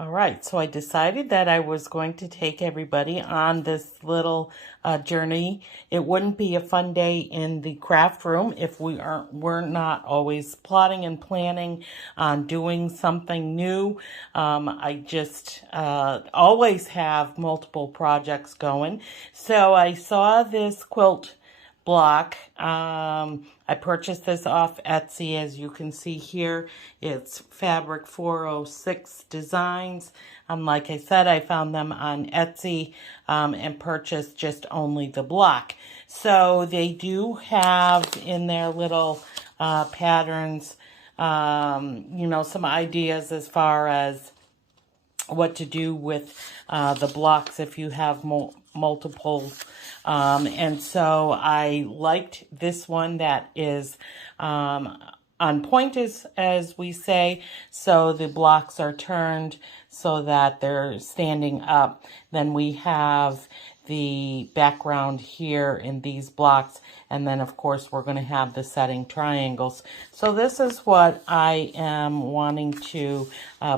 All right, so I decided that I was going to take everybody on this little journey. It wouldn't be a fun day in the craft room if we're not always plotting and planning on doing something new. I just always have multiple projects going. So I saw this quilt block. I purchased this off Etsy, as you can see here. It's Fabric 406 Designs. Like I said, I found them on Etsy and purchased just only the block. So they do have in their little patterns, some ideas as far as what to do with the blocks if you have multiple. And so I liked this one that is on point, as we say. So the blocks are turned so that they're standing up. Then we have the background here in these blocks, and then of course we're going to have the setting triangles. So this is what I am wanting to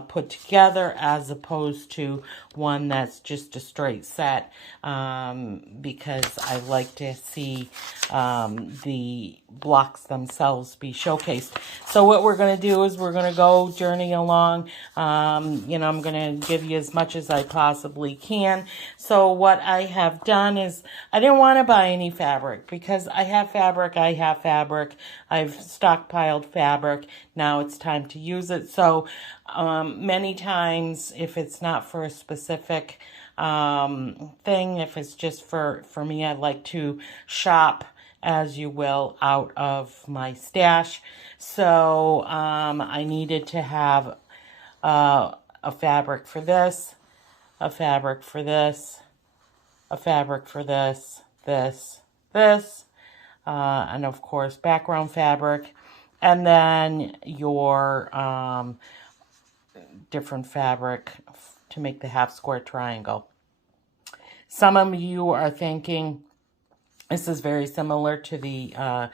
put together, as opposed to one that's just a straight set, because I like to see the blocks themselves be showcased. So what we're going to do is we're going to go journey along. I'm going to give you as much as I possibly can. So what I have done is I didn't want to buy any fabric because I have fabric. I've stockpiled fabric. Now it's time to use it. So many times, if it's not for a specific thing, if it's just for me, I like to shop, as you will, out of my stash. So I needed to have a fabric for this, a fabric for this, a fabric for this, this, and of course background fabric, and then your different fabric to make the half square triangle. Some of you are thinking this is very similar to the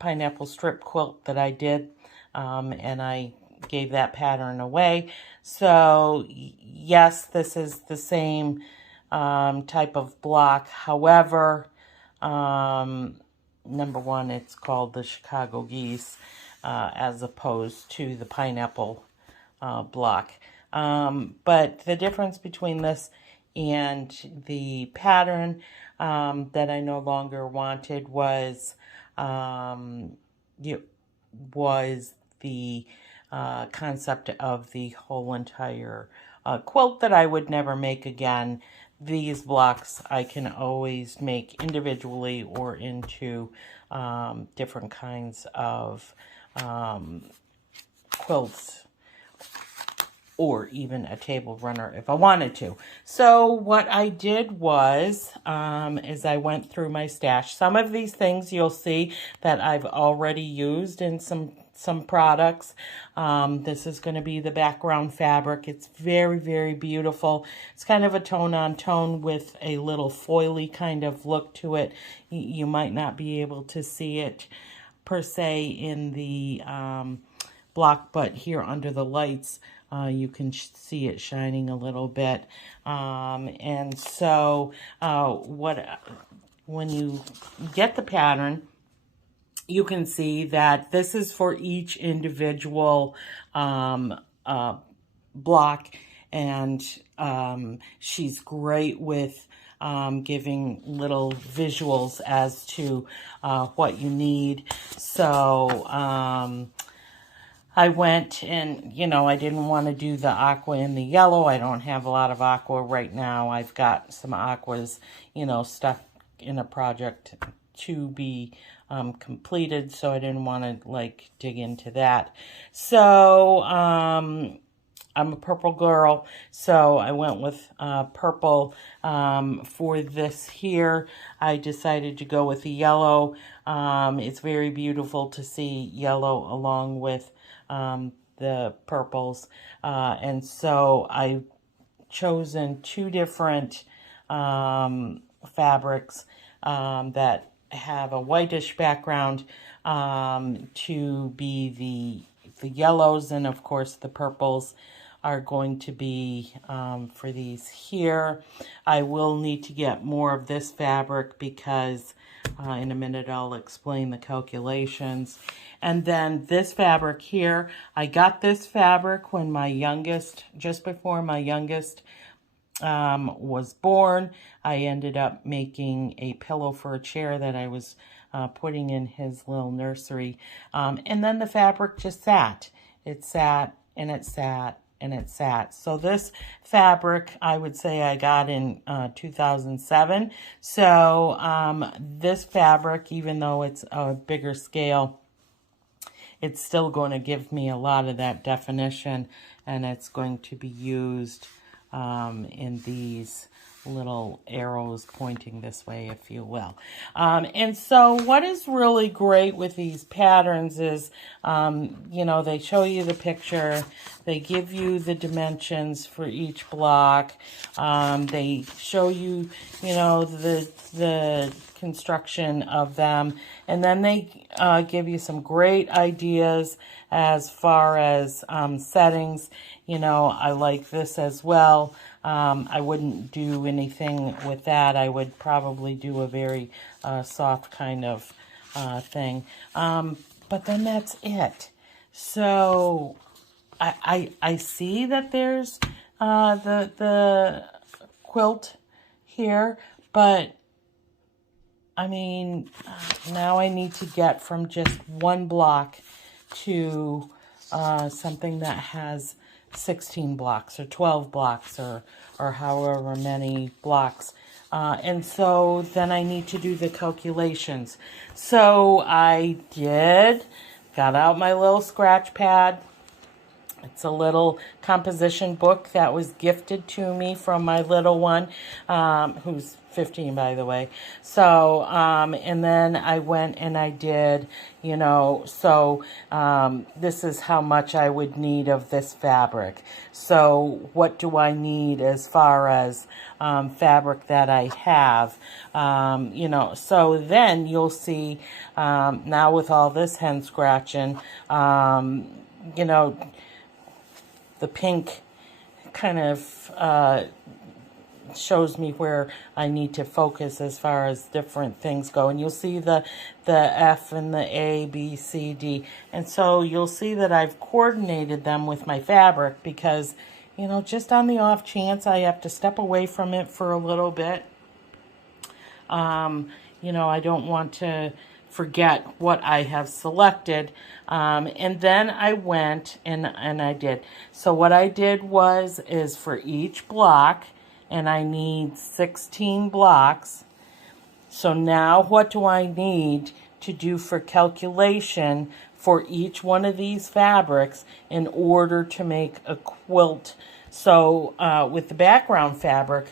pineapple strip quilt that I did, and I gave that pattern away. So yes, this is the same type of block. However, number one, it's called the Chicago Geese, as opposed to the pineapple block. But the difference between this and the pattern that I no longer wanted was the concept of the whole entire quilt that I would never make again. These blocks I can always make individually or into different kinds of quilts, or even a table runner if I wanted to. So what I did was, is I went through my stash. Some of these things you'll see that I've already used in some products. This is going to be the background fabric. It's very, very beautiful. It's kind of a tone-on-tone with a little foily kind of look to it. You might not be able to see it per se in the block, but here under the lights, you can see it shining a little bit. And so when you get the pattern, you can see that this is for each individual block, and she's great with giving little visuals as to what you need. So I went and, I didn't want to do the aqua and the yellow. I don't have a lot of aqua right now. I've got some aquas, stuck in a project to be completed, so I didn't want to, dig into that. So I'm a purple girl, so I went with purple. For this here, I decided to go with the yellow. It's very beautiful to see yellow along with the purples, and so I've chosen two different fabrics that have a whitish background to be the yellows, and of course the purples are going to be for these here. I will need to get more of this fabric because in a minute I'll explain the calculations. And then this fabric here, I got this fabric when my youngest, just before my youngest was born. I ended up making a pillow for a chair that I was putting in his little nursery. And then the fabric just sat. It sat and it sat and it sat. So this fabric, I would say I got in 2007. So this fabric, even though it's a bigger scale, it's still going to give me a lot of that definition, and it's going to be used in these little arrows pointing this way, if you will. And so what is really great with these patterns is, you know, they show you the picture, they give you the dimensions for each block, they show you, you know, the construction of them, and then they give you some great ideas as far as settings. You know, I like this as well. I wouldn't do anything with that. I would probably do a very soft kind of thing. But then that's it. So I see that there's the quilt here, but I mean, now I need to get from just one block to something that has 16 blocks or 12 blocks or however many blocks. And so then I need to do the calculations. So I got out my little scratch pad. It's a little composition book that was gifted to me from my little one, who's 15, by the way. So, and then I went and I did, you know, so this is how much I would need of this fabric. So what do I need as far as fabric that I have? You know, so then you'll see now with all this hen scratching, you know, the pink kind of shows me where I need to focus as far as different things go. And you'll see the F and the A, B, C, D. And so you'll see that I've coordinated them with my fabric because, you know, just on the off chance I have to step away from it for a little bit. You know, I don't want to forget what I have selected. And then I went and I did. So what I did is for each block, and I need 16 blocks. So now what do I need to do for calculation for each one of these fabrics in order to make a quilt? So with the background fabric,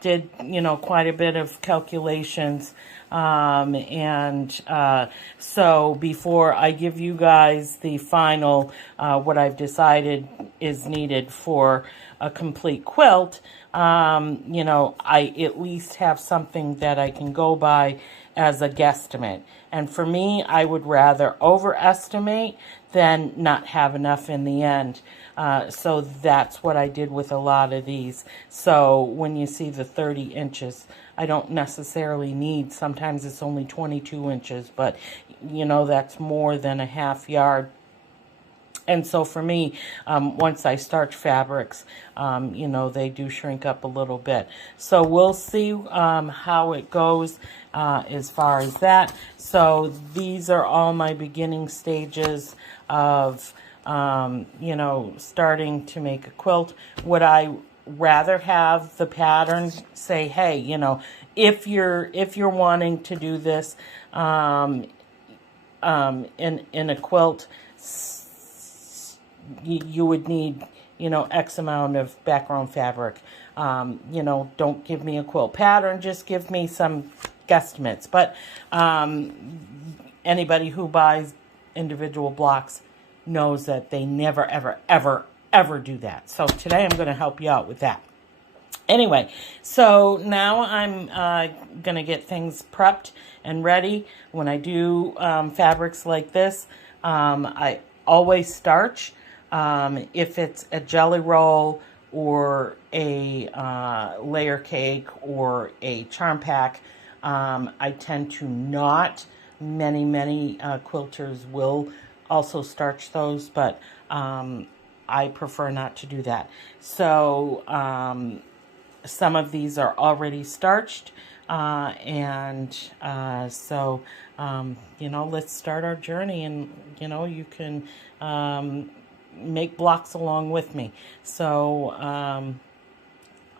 did, you know, quite a bit of calculations. So before I give you guys the final, what I've decided is needed for a complete quilt, you know, I at least have something that I can go by as a guesstimate. And for me, I would rather overestimate than not have enough in the end. So that's what I did with a lot of these. So when you see the 30 inches, I don't necessarily need, sometimes it's only 22 inches, but you know, that's more than a half yard. And so for me, once I starch fabrics, you know, they do shrink up a little bit. So we'll see how it goes as far as that. So these are all my beginning stages of, you know, starting to make a quilt. Would I rather have the pattern say, hey, you know, if you're wanting to do this in a quilt, you would need, you know, X amount of background fabric. You know, don't give me a quilt pattern, just give me some guesstimates. But anybody who buys individual blocks knows that they never, ever, ever, ever do that. So today I'm going to help you out with that. Anyway, so now I'm going to get things prepped and ready. When I do fabrics like this, I always starch. If it's a jelly roll or a layer cake or a charm pack, I tend to not. Many quilters will also starch those, but I prefer not to do that. So some of these are already starched, let's start our journey, and you can make blocks along with me. So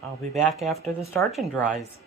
I'll be back after the starching dries.